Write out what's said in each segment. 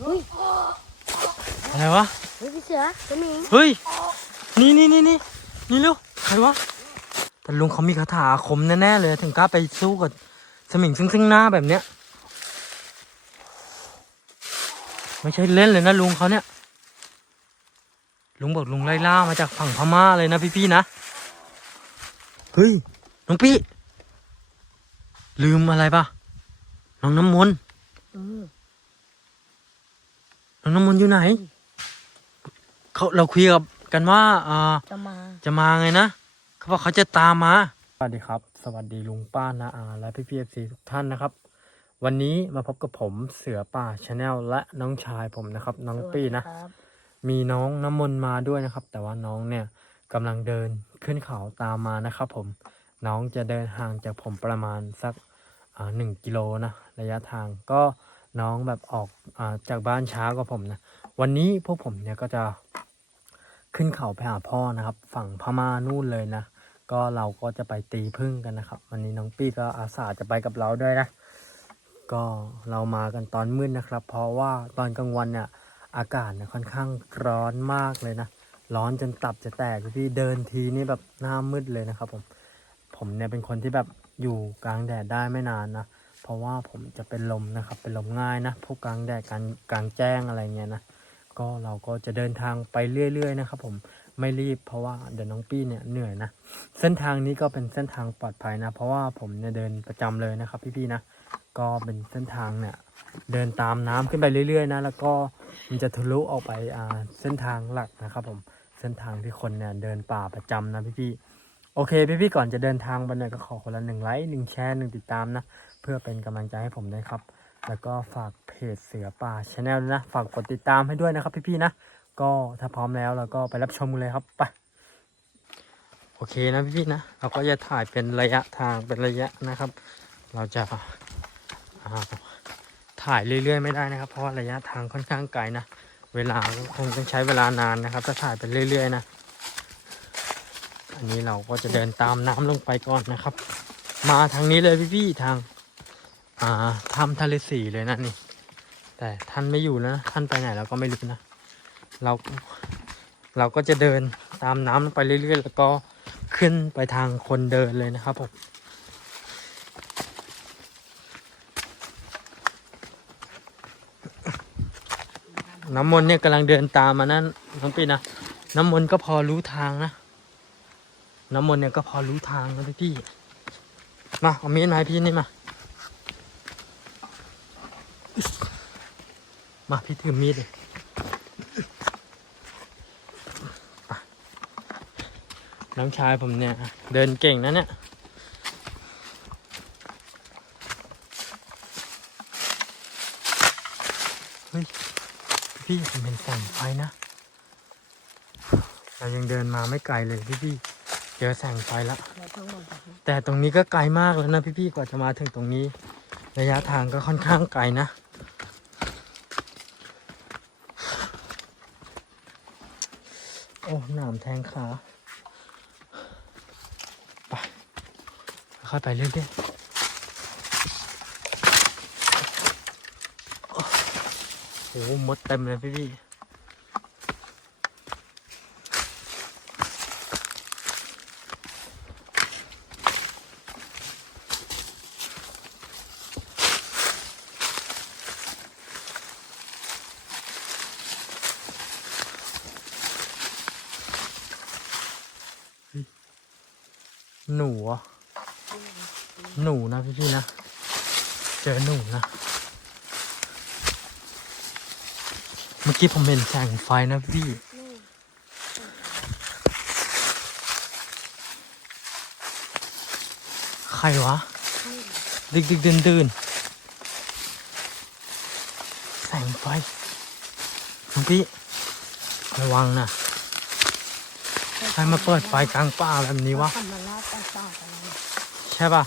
เฮ้ยอะไรวะเฮ้ยพี่เสือสมิงเฮ้ย นี่นี่นี่นี่นี่ลูกใครวะ แต่ลุงเขามีคาถาอาคมแน่ๆเลย ถึงกล้าไปสู้กับสมิงซึ่งซึ่งหน้าแบบเนี้ย ไม่ใช่เล่นเลยนะลุงเขาเนี่ย ลุงบอกลุงไล่ล่ามาจากฝั่งพม่าเลยนะพี่ๆนะ เฮ้ย น้องพี่ ลืมอะไรปะน้องน้ำมนต์อืม น้องน้ำมนต์อยู่ไหนเขาเราคุยกับกันว่าอ่าจะมา จะมาไงนะเขาบอกเขาจะตามมาสวัสดีครับ สวัสดีลุงป้านาอาและพี่พีเอฟซีทุกท่านนะครับ วันนี้มาพบกับผมเสือป่าชาแนลและน้องชายผมนะครับ น้องปี้นะครับมีน้องน้ำมนต์มาด้วยนะครับ แต่ว่าน้องเนี่ยกำลังเดินขึ้นเขาตามมานะครับผมน้องจะเดินห่างจากผมประมาณสักอ่าหนึ่งกิโลนะระยะทางก็ น้องแบบออกอาจากบ้านช้ากว่าผมนะ วันนี้พวกผมเนี่ยก็จะขึ้นเขาไปหาพ่อนะครับ ฝั่งพม่านู่นเลยนะ ก็เราก็จะไปตีพึ่งกันนะครับ วันนี้น้องปี้ก็อาสาจะไปกับเราด้วยนะ ก็เรามากันตอนมืดนะครับ เพราะว่าตอนกลางวันเนี่ยอากาศเนี่ยค่อนข้างร้อนมากเลยนะ ร้อนจนตับจะแตกพี่เดินทีนี่แบบหน้ามืดเลยนะครับผม ผมเนี่ยเป็นคนที่แบบอยู่กลางแดดได้ไม่นานนะ เพราะว่าผมจะเป็นลมนะครับ เป็นลมง่ายนะพวกกลางแดดกลางกลางแจ้งอะไรเงี้ยนะ ก็เราก็จะเดินทางไปเรื่อยๆนะครับ ผมไม่รีบเพราะว่าเดี๋ยวน้องปี้เนี่ยเหนื่อยนะ เส้นทางนี้ก็เป็นเส้นทางปลอดภัยนะ เพราะว่าผมเนี่ยเดินประจำเลยนะครับ พี่ๆนะ ก็เป็นเส้นทางเนี่ยเดินตามน้ำขึ้นไปเรื่อยๆนะแล้วก็มันจะทะลุออกไปอ่าเส้นทางหลักนะครับ ผมเส้นทางที่คนเนี่ยเดินป่าประจำนะพี่ๆโอเคพี่ๆก่อนจะเดินทางไปเนี่ยก็ขอคนละหนึ่งไลค์หนึ่งแชร์หนึ่งติดตามนะ พื่อเป็นกำลังใจให้ผมด้วยครับ แล้วก็ฝากเพจเสือป่าชาแนลนะ ฝากกดติดตามให้ด้วยนะครับพี่ๆนะ ก็ถ้าพร้อมแล้วเราก็ไปรับชมกันเลยครับไปโอเคนะพี่ๆนะ เราก็จะถ่ายเป็นระยะทางเป็นระยะนะครับ เราจะาถ่ายเรื่อยๆไม่ได้นะครับ เพราะว่าระยะทางค่อนข้างไกลนะ เวลาก็คงต้องใช้เวลานานนะครับ ถ้าถ่ายไปเรื่อยๆนะ อันนี้เราก็จะเดินตามน้ำลงไปก่อนนะครับ มาทางนี้เลยพี่ๆทาง อ่าถ้ำทะเลสีเลยนะนี่ แต่ท่านไม่อยู่แล้วนะท่านไปไหนเราก็ไม่รู้นะ เราเราก็จะเดินตามน้ำไปเรื่อยๆ แล้วก็ขึ้นไปทางคนเดินเลยนะครับผมน้ำมนต์เนี่ยกำลังเดินตามมานั่นน้องปีนะน้ำมนต์ก็พอรู้ทางนะ น้ำมนต์เนี่ยก็พอรู้ทางนะพี่พี่ มาเอามีดมาให้พี่นี่มา มาพี่ถือมีดเลยน้องชายผมเนี่ย เดินเก่งนะเนี่ยเฮ้ยพี่ผมเห็นแสงไฟนะ เรายังเดินมาไม่ไกลเลยพี่พี่เจอแสงไฟแล้ว แต่ตรงนี้ก็ไกลมากแล้วนะพี่ๆกว่าจะมาถึงตรงนี้ ระยะทางก็ค่อนข้างไกลนะ โอ้หนามแทงขาไปค่อยไปเรื่อยๆโอ้โหมดเต็มเลยพี่ๆ หนูหนูนะพี่พี่ๆนะ เจอหนูนะ เมื่อกี้ผมเห็นแสงไฟนะพี่ใครวะ ดึกดึกดื่นดื่นแสงไฟน้องพี่ระวังนะ ใครมาเปิดไฟกลางป่าแบบนี้วะ ใช่ป่ะ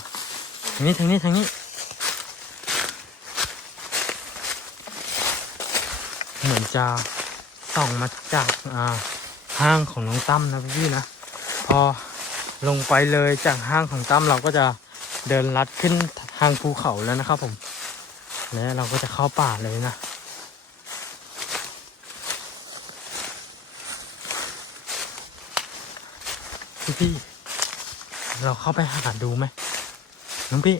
ทางนี้ทางนี้ทางนี้ เหมือนจะส่องมาจากห้างของน้องตั้มนะพี่นะ พอลงไปเลยจากห้างของตั้มเราก็จะเดินลัดขึ้นทางภูเขาแล้วนะครับผม และเราก็จะเข้าป่าเลยนะพี่ เราเข้าไปหาดูไหมน้องพี่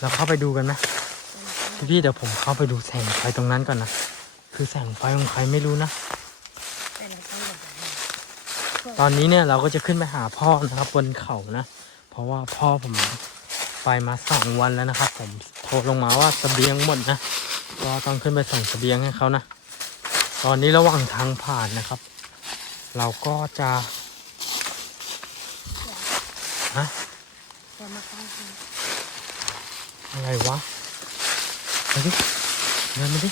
เราเข้าไปดูกันไหมพี่พี่เดี๋ยวผมเข้าไปดูแสงไฟตรงนั้นก่อนนะ คือแสงไฟของใครไม่รู้นะ ตอนนตอนนี้เนี่ยเราก็จะขึ้นไปหาพ่อนะครับบนเขานะ เพราะว่าพ่อผมไปมาสองวันแล้วนะครับ ผมโทรลงมาว่าเสบียงหมดนะ ก็ต้องขึ้นไปส่งเสบียงให้เขานะ ตอนนี้ระหว่างทางผ่านนะครับ เราก็จะ ฮะเรามาตั้งกันอะไรวะมาดิเดินมาดิ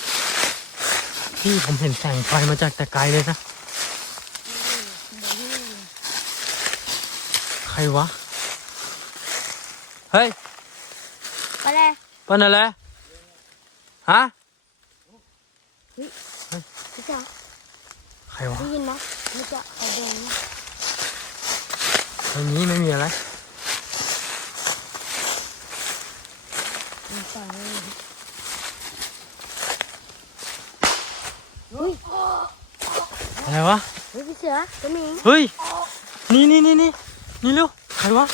พี่ผมเห็นแสงไฟมาจากแต่ไกลเลยนะนี่เดี๋ยวนี่ใครวะ เฮ้ยไปเลยเป็นอะไรฮะพี่เสือใครวะได้ยินไหมไม่จะเอาเดินนะไม่มีไม่มีอะไร มีสองเลยเฮ้ยอะไรวะเฮ้ยพี่เสือตัวหมิงเฮ้ย นี่นี่นี่นี่นี่เร็วใครวะ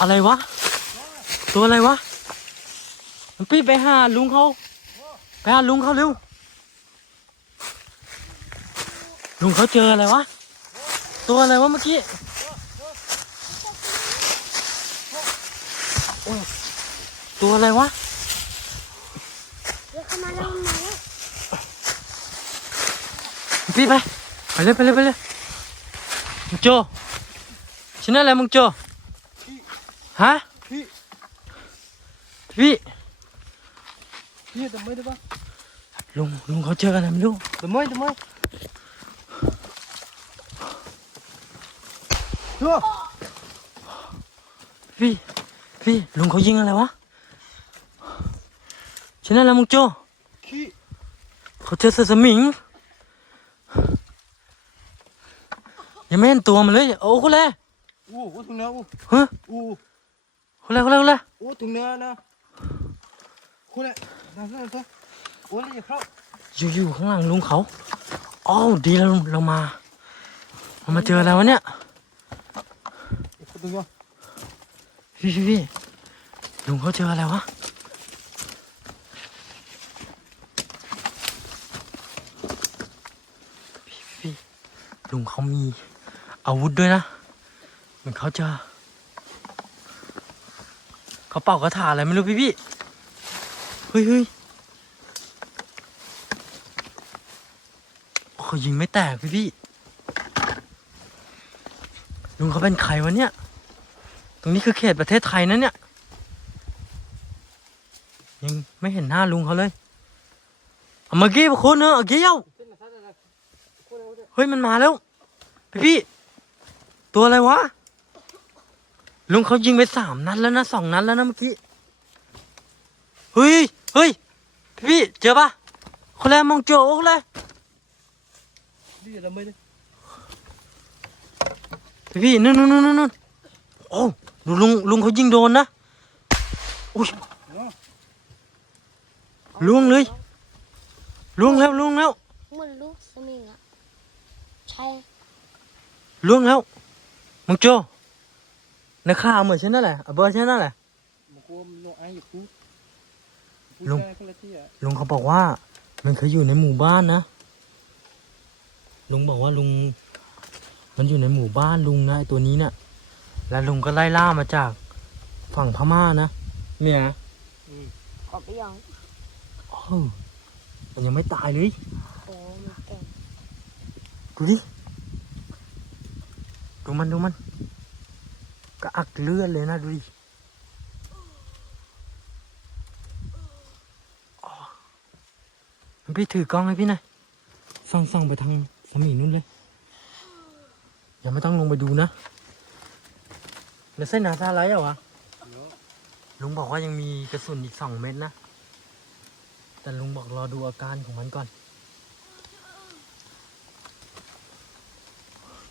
อะไรวะ ตัวอะไรวะมันพี่ไปหาลุงเขาไปหาลุงเขาเร็ว ลุงเขาเจออะไรวะ ตัวอะไรวะเมื่อกี้โอ้ย ตัวอะไรวะเดี๋ยวเข้ามาแล้วมาแล้วพี่ไปไปเลยไปเลยไปเลยมึงโจชื่อนั่นอะไรมึงโจฮะพี่พี่พี่ทำไมได้ปะลุงลุงเขาเจออะไรไม่รู้ทำไมทำไมเฮ้ยพี่พี่ลุงเขายิงอะไรวะ ชื่อนั่นอะไรมึงโจขี้เขาเจอเสือสมิงยังไม่เห็นตัวมันเลยโอ้คุณแลอู้อู้ตรงนี้อู้ฮะอู้คุณแลคุณแลคุณแลอู้ตรงนี้นะคุณแหละนั่นนั่นนั่นโอ้ยอย่าเข้าอยู่อยู่ข้างหลังลุงเขาอ้าวดีแล้วเรามาเรามาเจออะไรวะเนี่ยตรงนี้พี่พี่พี่ลุงเขาเจออะไรวะพี่พี่พี่ ลุงเขามีอาวุธด้วยนะ เหมือนเขาจะเขาเป่ากระถาอะไรไม่รู้พี่พี่เฮ้ยเฮ้ยเขายิงไม่แตกพี่พี่ลุงเขาเป็นใครวะเนี่ย ตรงนี้คือเขตประเทศไทยนะเนี่ย ยังไม่เห็นหน้าลุงเขาเลยเอามากี้ปะคุณเนอะเอากี้เอ้า เฮ้ยมันมาแล้ว พี่พี่ ตัวอะไรวะ ลุงเขายิงไปสามนัดแล้วนะสองนัดแล้วนะเมื่อกี้ เฮ้ยเฮ้ยพี่พี่เจอปะคนแรกมองเจอโอ้คนแรกพี่ทำไมได้พี่พี่นู่นนู่นนู่นนู่นโอ้ดูลุงลุงเขายิงโดนนะอุ้ยล่วงเลยล่วงแล้วล่วงแล้ว เหมือนลูกสมิงอะ ใช่ล่วงแล้ว มึงโจนักข่าวเหมือนฉันนั่นแหละอะเบอร์ฉันนั่นแหละมันกลัวมันโนไอ้อยู่คู่ลุงคนละที่อะลุงเขาบอกว่า มันเคยอยู่ในหมู่บ้านนะลุงบอกว่าลุง มันอยู่ในหมู่บ้านลุงนะไอตัวนี้เนี่ยแล้วลุงก็ไล่ล่ามาจากฝั่งพม่านะเนี่ยขอไปยองโอ้าวมันยังไม่ตายเลยโอ้มันเก่ง ดูดิ ดูมันดูมันก็อักเลือดเลยนะดูดิพี่ถือกล้องให้พี่น่อยส่องส่องไปทางสมีนู่นเลย อยังไม่ต้องลงไปดูนะแล้วเส้นหนาซาไรอะวะลุงบอกว่ายังมีกระสุนอีกสองเม็ดนะ แต่ลุงบอกรอดูอาการของมันก่อน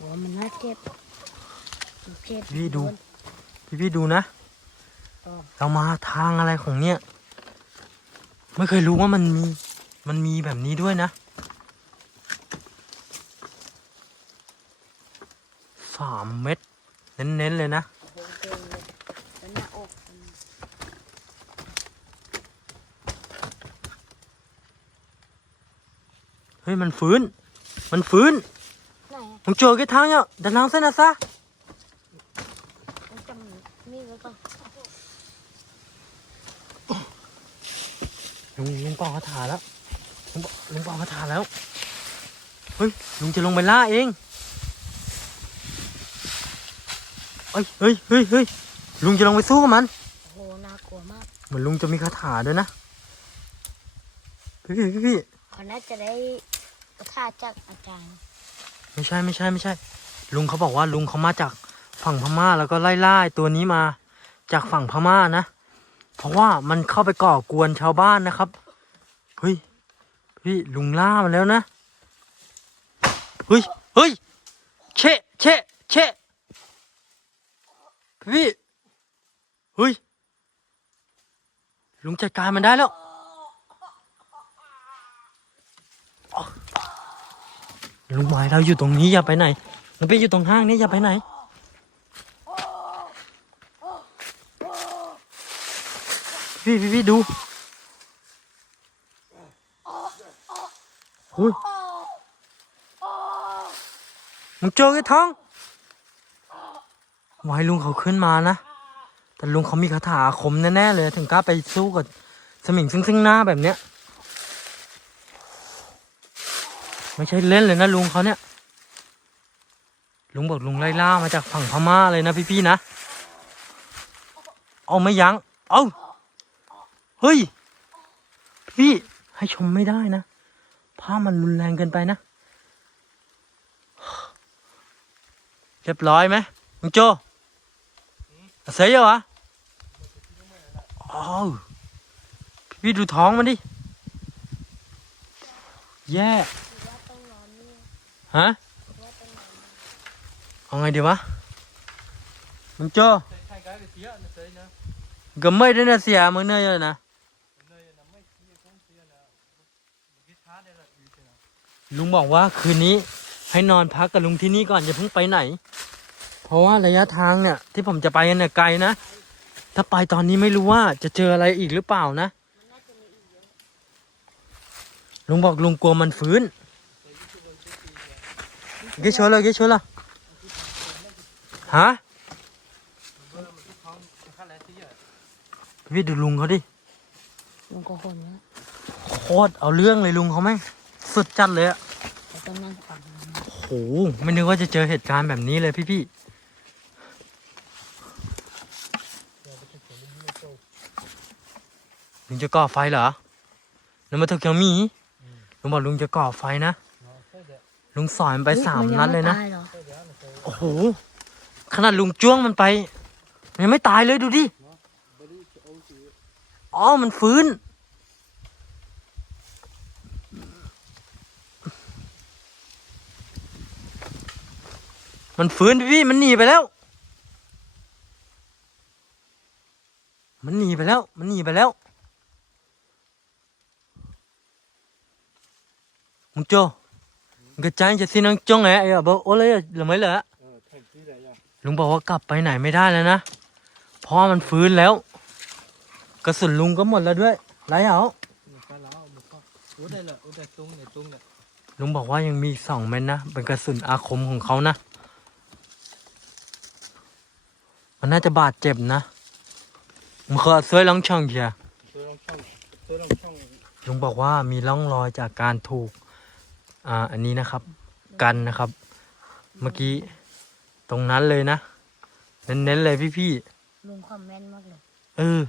โอ้มันน่าเจ็บเจ็บพี่ดู พี่พี่ดูนะอ๋อเรามาทางอะไรของเนี่ย ไม่เคยรู้ว่ามันมี มันมีแบบนี้ด้วยนะามเม็ดเน้นๆเลยนะโอ้โหเก่งเลยแล้วหน้าอกมันเฮ้ยมันฟื้น มันฟื้น ไหนอะมึงเจอกี่ทางเนี่ยดันทางเส้นนะซะมันจำนี่ไว้ก่อนลุงลุงปอกคาถาแล้วลุงปอกลุงปอกคาถาแล้วเฮ้ยลุงจะลงไปล่าเองเฮ้ยเฮ้ยเฮ้ยเฮ้ยลุงจะลงไปสู้กับมันโอ้โหน่ากลัวมากเหมือนลุงจะมีคาถาด้วยนะพี่พี่พี่พี่เขาน่าจะได้ประทาจากอาจารย์ ไม่ใช่ไม่ใช่ไม่ใช่ ลุงเขาบอกว่าลุงเขามาจากฝั่งพม่าแล้วก็ไล่ล่าตัวนี้มา จากฝั่งพม่านะ เพราะว่ามันเข้าไปก่อกวนชาวบ้านนะครับเฮ้ยพี่ลุงล่ามันแล้วนะเฮ้ยเฮ้ยเชะเชะเชะพี่เฮ้ยลุงจัดการมันได้แล้ว ลุงบอยเราอยู่ตรงนี้อย่าไปไหนเราไปอยู่ตรงห้างนี้อย่าไปไหน พี่พี่พี่ดูหุยมึงเจอไอ้ท้องไว้ลุงเขาขึ้นมานะ แต่ลุงเขามีคาถาอาคมแน่ๆเลย ถึงกล้าไปสู้กับสมิงซึ่งซึ่งหน้าแบบเนี้ย ไม่ใช่เล่นเลยนะลุงเขาเนี่ย ลุงบอกลุงไล่ล่ามาจากฝั่งพม่าเลยนะพี่ๆนะ เอาไม่ยัง้ง เอาเฮ้ย พี่ให้ชมไม่ได้นะภาพมันรุนแรงเกินไปนะ เรียบร้อยไหมมึงโจเสียเหรออ้าวพี่ดูท้องมันดิ แย่ว่าต้องนอนนี่ ฮะเอาไงดีวะมึงโจก็ไม่ได้นะเสียมึงเนยเลยนะลุงบอกว่าคืนนี้ให้นอนพักกับลุงที่นี่ก่อนอย่าเพิ่งไปไหน เพราะว่าระยะทางเนี่ย ที่ผมจะไปเนี่ยไกลนะ ถ้าไปตอนนี้ไม่รู้ว่าจะเจออะไรอีกหรือเปล่านะมันน่าจะมีอีกเยอะลุงบอกลุงกลัวมันฟื้น เกชโชว์เลยเกชโชว์ละฮะพี่ดูลุงเขาดิ ลุงก็คนนะโคตรเอาเรื่องเลยลุงเขาไหมงสุดจัดเลยอะเขาต้องนั่งฟังนะโอ้โหไม่นึกว่าจะเจอเหตุการณ์แบบนี้เลยพี่พี่ลุงจะก่อไฟเหรอแล้วมาเถอะเกียวหมีลุงบอกลุงจะก่อไฟนะ ลุงสอนมันไปสามนัดเลยนะตายหรอโอ้โห ขนาดลุงจ้วงมันไปมันยังไม่ตายเลยดูดิ อ๋อ มันฟื้น มันฟื้นพี่ มันหนีไปแล้ว มันหนีไปแล้ว มันหนีไปแล้ว มึงโจมึง กระจายจะสินังจ้องไงไอ้อะบอกโอ้เลยหรือไม่เหรอลุงบอกว่ากลับไปไหนไม่ได้แล้วนะเพราะว่ามันฟื้นแล้ว กระสุนลุงก็หมดแล้วด้วยไรเอาลุงบอกว่ายังมีอีกสองเม็ดนะเป็นกระสุนอาคมของเขานะมันน่าจะบาดเจ็บนะมันเคยช่วยลองช่องเชียลุงบอกว่ามีร่องรอยจากการถูก อ่าอันนี้นะครับกันนะครับ เมื่อกี้ตรงนั้นเลยนะ เน้นๆเลยพี่ลุงคอมเมนต์มากเลยๆเออ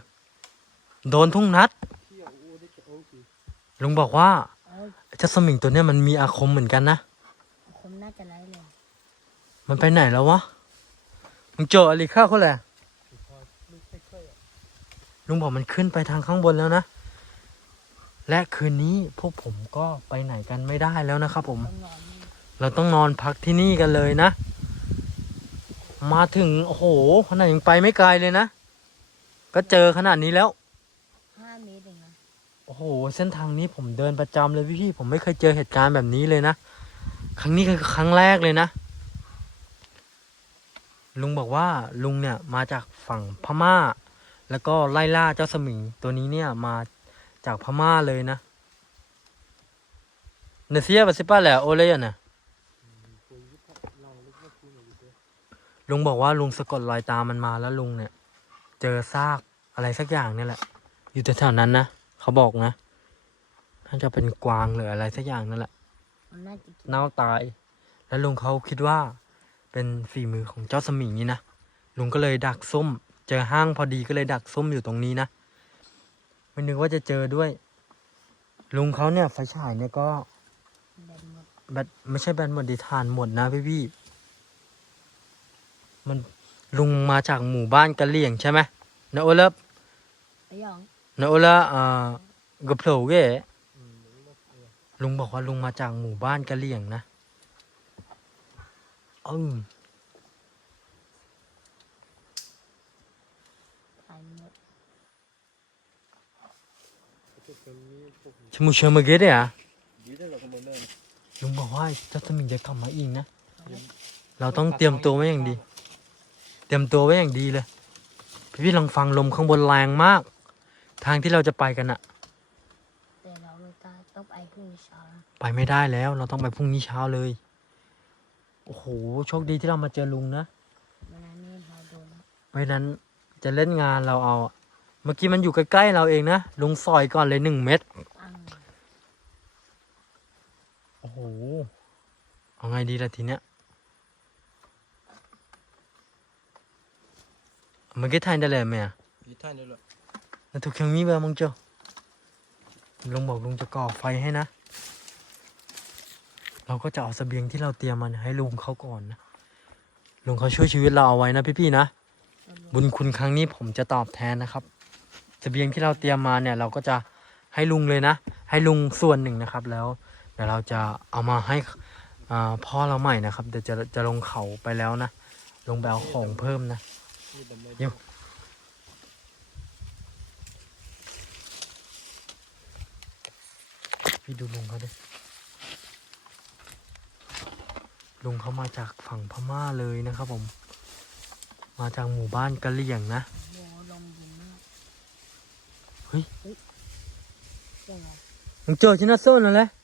โดนทุ่งนัด ลุงบอกว่าเอ้ยเจ้าสมิงตัวเนี้ยมันมีอาคมเหมือนกันนะคมน่าจะไร้เลยมันไปไหนแล้ววะ มึงโจอะไรข้าวเขาแหละลุงบอกมันขึ้นไปทางข้างบนแล้วนะ และคืนนี้พวกผมก็ไปไหนกันไม่ได้แล้วนะครับผมต้องนอนนี่เราต้องนอนพักที่นี่กันเลยนะ มาถึงโอ้โหขนาดยังไปไม่ไกลเลยนะ ก็เจอขนาดนี้แล้วห้าเมตรเองนะโอ้โห เส้นทางนี้ผมเดินประจำเลยพี่ๆผมไม่เคยเจอเหตุการณ์แบบนี้เลยนะ ครั้งนี้คือครั้งแรกเลยนะ ลุงบอกว่าลุงเนี่ยมาจากฝั่งพม่า แล้วก็ไล่ล่าเจ้าสมิงตัวนี้เนี่ยมา จากพม่าเลยนะเนเซียบสิป้าแหละโอเลยอะนะลุงบอกว่าลุงสะกดรอยตามมันมาแล้วลุงเนี่ย เจอซากอะไรสักอย่างเนี่ยแหละ อยู่แถวๆนั้นนะเขาบอกนะน่าจะเป็นกวางหรืออะไรสักอย่างนั่นแหละเน่าตาย แล้วลุงเขาคิดว่า เป็นฝีมือของเจ้าสมิงนี่นะลุงก็เลยดักซุ่มเจอห้างพอดีก็เลยดักซุ่มอยู่ตรงนี้นะ ไม่นึกว่าจะเจอด้วย ลุงเขาเนี่ยไฟฉายเนี่ยก็แบนหมดแบตไม่ใช่แบตหมดดิทานหมดนะพี่พี่ๆมันลุงมาจากหมู่บ้านกะเหลี่ยงใช่ไหมนะโอเลิฟไปยองนะโอลาอ่ากระเพลเวลุงบอกว่าลุงมาจากหมู่บ้านกะเหลี่ยงนะเออ ตายหมด ชมูเชอร์มาเกตเนี่ยดีได้หรอกคนเดินลุงบอกว่าเจ้าสมิงจะกลับมาอีกนะ เราต้องเตรียมตัวไว้อย่างดี เตรียมตัวไว้อย่างดีเลย พี่พี่ลองฟังลมข้างบนแรงมาก ทางที่เราจะไปกันอะแต่เราไม่กล้าต้องไปพรุ่งนี้เช้านะไปไม่ได้แล้ว เราต้องไปพรุ่งนี้เช้าเลย โอ้โหโชคดีที่เรามาเจอลุงนะ วันนั้นนี่เราโดนไม่นั้นจะเล่นงานเราเอาอะเมื่อกี้มันอยู่ใกล้ๆเราเองนะ ลุงซอยก่อนเลยหนึ่งเม็ด อัง โอ้โห เอาไงดีล่ะทีเนี้ยเมื่อกี้ทานได้เลยไหมอะดีท่านได้หรอแล้วถูกเครื่องมีเบอร์มึงเจ้าลุงบอกลุงจะก่อไฟให้นะ เราก็จะเอาเสบียงที่เราเตรียมมันยให้ลุงเขาก่อนนะ ลุงเขาช่วยชีวิตเราเอาไว้นะพี่ๆนะ บุญคุณครั้งนี้ผมจะตอบแทนนะครับ เสบียงที่เราเตรียมมาเนี่ย เราก็จะให้ลุงเลยนะ ให้ลุงส่วนหนึ่งนะครับ แล้วเดี๋ยวเราจะเอามาให้อ่า พ่อเราใหม่นะครับเดี๋ยวจะจะลงเขาไปแล้วนะ ลงไปเอาของเพิ่มนะเดี๋ยวพี่ดูลุงเขาดิลุงเขามาจากฝั่งพม่าเลยนะครับผม มาจากหมู่บ้านกะเหลี่ยงนะโอ้โหลมดีมากเฮ้ยเรื่องอะไรมึงเจอที่นั่นโซนนั่นแหละช่องลาอูโอเคท่านเดียวอะมึงเจอขอโชว์กันเลยอะ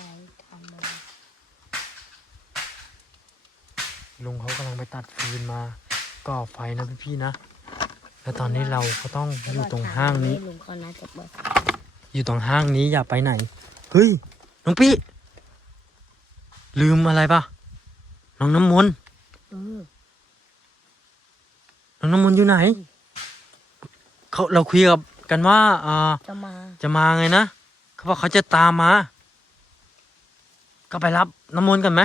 อืมลุงพี่เอามีดนะพี่ครับโอ้ที่ไปทำเลยลุงเขากำลังไปตัดฟืนมาก่อไฟนะพี่พี่ๆนะ แล้วตอนนี้เราก็ต้องอยู่ตรงห้างนี้ ลุงเขาน่าจะเปิดอยู่ตรงห้างนี้อย่าไปไหน เฮ้ย น้องพี่ลืมอะไรปะน้องน้ำมนต์เออน้องน้ำมนต์อยู่ไหน เขาเราคุยกับกันว่าอ่าจะมา จะมาไงนะ เขาบอกเขาจะตามมา ก็ไปรับน้ำมนต์กันไหม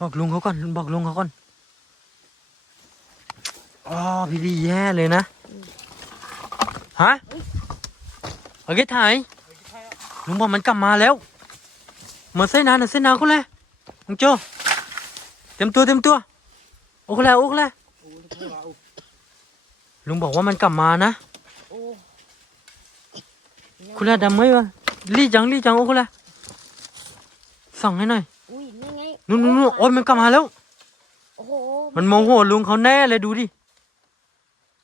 บอกลุงเขาก่อนบอกลุงเขาก่อนอ๋อพี่ดีแย่เลยนะฮะโอเคถ่ายลุงบอกมันกลับมาแล้วมาเส้นนานนะเส้นนานเขาเลยลุงโจเต็มตัวเต็มตัวโอ้โหแล้วโอ้โหแล้วลุงบอกว่ามันกลับมานะโอ้คุณอาดำไหมวะรีจังรีจังโอ้คุณอา ส่องให้หน่อยอุ้ยนี่ไงนู่นนู่นนู่นโอ้ยมันกลับมาแล้ว โอ้โหมันโมโหลุงเขาแน่เลยดูดิ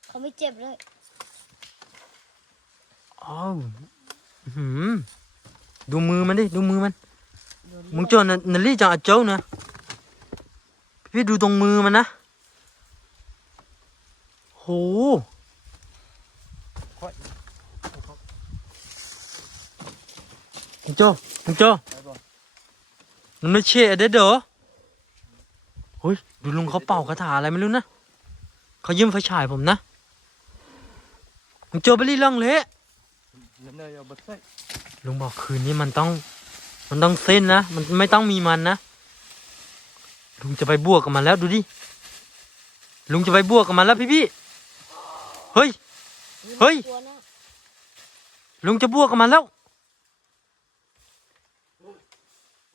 เขาไม่เจ็บเลยอ้าวอื้อหือดูมือมันดิดูมือมัน โดนมึงเจอนะนันรีจังอาเจ้านะพี่ดูตรงมือมันนะโหมึงโจมึงโจ มันไม่เชี่ยเด็ดเด้อเฮ้ยดูลุงเขาเป่าคาถาอะไรไม่รู้นะเขายืมไฟฉายผมนะมึงโจไปรีเรื่องเละน้ำเนยลุงบอกคืนนี้มันต้อง มันต้องเส้นนะ มันไม่ต้องมีมันนะลุงจะไปบวกกับมันแล้วดูดิลุงจะไปบวกกับมันแล้วพี่พี่เฮ้ยเฮ้ยลุงจะบวกกับมันแล้ว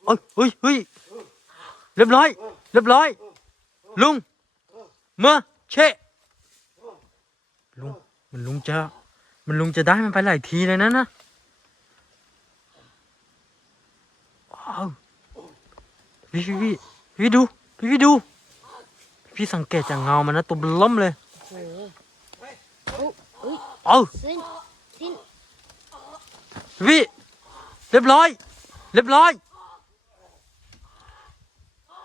เอ้ยเฮ้ยเฮ้ยเรียบร้อย เรียบร้อย ลุง เมื่อเชะลุง มันลุงจะ มันลุงจะได้มันไปหลายทีเลยนะนะว้าวพี่พี่พี่พี่ดู พี่พี่ดู พี่สังเกตจากเงามันนะตัวบล้มเลยเออาสิ้นสิ้นพี่เรียบร้อย เรียบร้อย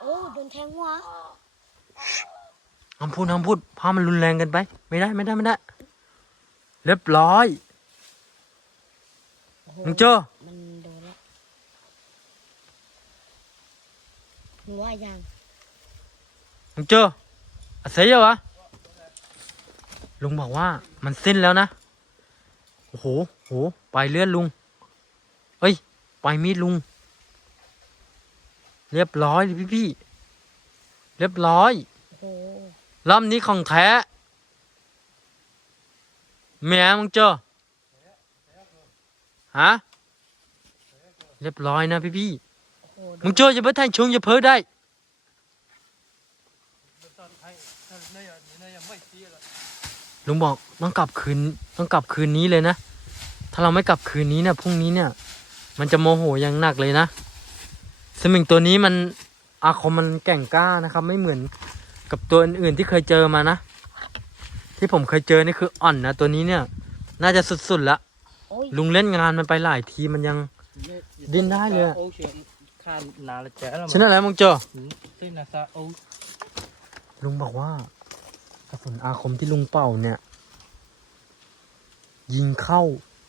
โอ้ โดนแทงหัวห้ามพูดห้ามพูดพามันรุนแรงเกันไป ไม่ได้ไม่ได้ไม่ได้ เรียบร้อยโอ้โหมึงเจอมันโดนแล้วมึงว่ายังมึงเจออาเซียวะลุงบอกว่ามันสิ้นแล้วนะโอ้โหโหไปเลื่อนลุงเอ้ยไปมีดลุง เรียบร้อยเลยพี่พี่ๆ เรียบร้อยโอ้โหลำนี้ของแท้แม่มึงเจอฮะเรียบร้อยนะพี่พี่โอ้โหๆมึงเจออย่าเพิ่งแทงชงอย่าเพ้อได้ลุงบอกต้องกลับคืนต้องกลับคืนนี้เลยนะ ถ้าเราไม่กลับคืนนี้เนี่ยพรุ่งนี้เนี่ย มันจะโมโหอย่างหนักเลยนะสมิงตัวนี้มัน อาคมมันแกร่งกล้านะครับ ไม่เหมือนกับตัวอื่นๆที่เคยเจอมานะ ที่ผมเคยเจอนี่คืออ่อนนะตัวนี้เนี่ย น่าจะสุดๆละโอ้ยลุงเล่นงานมันไปหลายทีมันยัง Din ได้เลยอะ ô chuyện khan nào là trẻ là ชนะแล้วมึงเจอ tên là sao ô ลุงบอกว่ากระสุนอาคมที่ลุงเป่าเนี่ย ยิงเข้า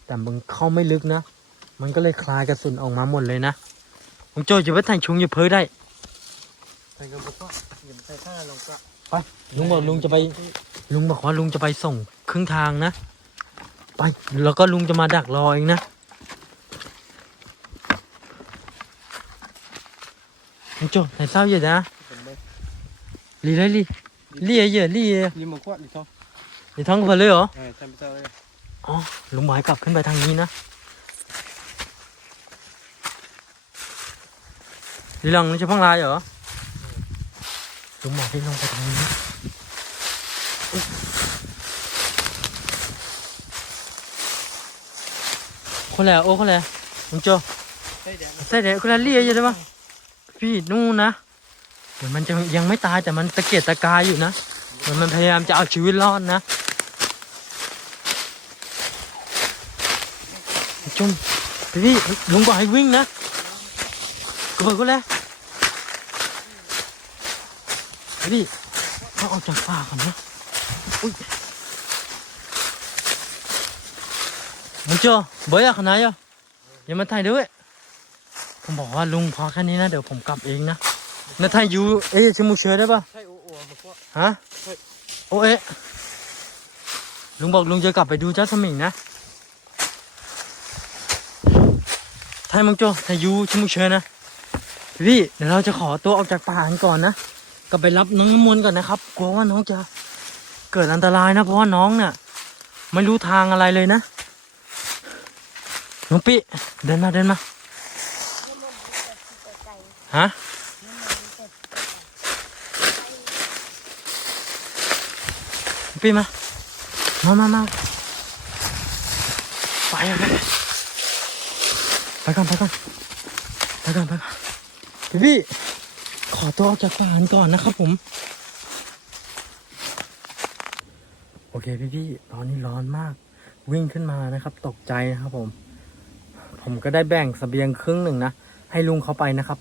แต่มันเข้าไม่ลึกนะ มันก็เลยคลายกระสุนออกมาหมดเลยนะลุงโจอย่าไปแต่งชุงอย่าเพ้อได้ thành cái bốc nhìn thấy khá là lòng cạ ไปลุงบอกลุงจะไป ลุงบอกว่าลุงจะไปส่งครึ่งทางนะ ไปแล้วก็ลุงจะมาดักรอเองนะลุงโจไหนเศร้าอยู่นะ gần đây ลีเลยลีลีเยอะลีเยอะ nhưng mà quặn thì không นี่ท้องเพลเลยเหรอ này xem sao đây อ๋อลุงหมายกลับขึ้นไปทางนี้นะลีลองนี่จะพังลายเหรอ ลุงหมายให้ลงไปทางนี้คนแหละโอ้คนแหละลุงโจใส่เด็กคนละเลียอยู่ได้ปะพี่นู่นนะเดี๋ยวมันจะยังไม่ตายแต่มันตะเกียกตะกายอยู่นะเหมือนมันพยายามจะเอาชีวิตรอดนะจุ่มพี่ลุงบอกให้วิ่งนะกบฏก็แล้ว พี่เขาออกจากป่าก่อนนะอุ้ยมึงเจอเบย์อะขนาดอะอย่ามาถ่ายด้วยผมบอกว่าลุงพอแค่นี้นะ เดี๋ยวผมกลับเองนะนาทายยูเอ๊ะชิมูเชอได้ปะ thấy ồ ồ mà quặn ฮะโอเอ๊ะลุงบอกลุงจะกลับไปดูเจ้าสมิงนะไทยมังโจไทยยูชิมูเชอนะพี่เดี๋ยวเราจะขอตัวออกจากป่ากันก่อนนะ กลับไปรับน้องน้ำมนต์ก่อนนะครับ กลัวว่าน้องจะเกิดอันตรายนะ เพราะว่าน้องเนี่ยไม่รู้ทางอะไรเลยนะ น้องปิเดินมาเดินมาฮะปีมา มามามาไปไปไปก่อนไปก่อนไปก่อนไปก่อนพี่พี่ ขอตัวออกจากป่านก่อนนะครับผม โอเคพี่พี่ตอนนี้ร้อนมาก วิ่งขึ้นมานะครับ ตกใจนะครับผม ผมก็ได้แบ่งสเสบียงครึ่งหนึ่งนะ ให้ลุงเขาไปนะครับ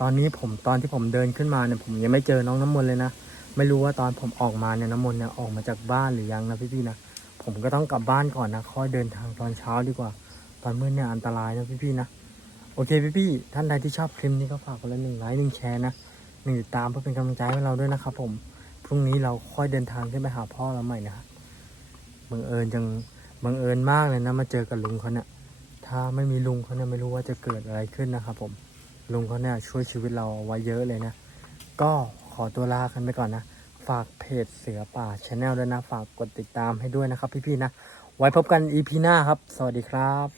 ตอนนี้ผมตอนที่ผมเดินขึ้นมาเนี่ยผมยังไม่เจอน้องน้ำมนต์เลยนะ ไม่รู้ว่าตอนผมออกมาเนี่ยน้ำมนต์เนี่ยออกมาจากบ้านหรือยังนะพี่ๆนะ ผมก็ต้องกลับบ้านก่อนนะค่อยเดินทางตอนเช้าดีกว่า ตอนมืดเนี่ยอันตรายนะพี่ๆนะโอเคพี่ๆท่านใดที่ชอบคลิปนี้ก็ฝากคนละหนึ่งไลค์หนึ่งแชร์นะ หนึ่งติดตามเพื่อเป็นกำลังใจให้เราด้วยนะครับผม พรุ่งนี้เราค่อยเดินทางขึ้นไปหาพ่อเราใหม่นะครับบังเอิญจังบังเอิญมากเลยนะมาเจอกับลุงเขาเนี่ย ถ้าไม่มีลุงเขาเนี่ยไม่รู้ว่าจะเกิดอะไรขึ้นนะครับผม ลุงเขาเนี่ยช่วยชีวิตเราเอาไว้เยอะเลยนะ ก็ขอตัวลากันไปก่อนนะ ฝากเพจเสือป่าชาแนลด้วยนะ ฝากกดติดตามให้ด้วยนะครับพี่ๆนะ ไว้พบกัน EP หน้าครับ สวัสดีครับ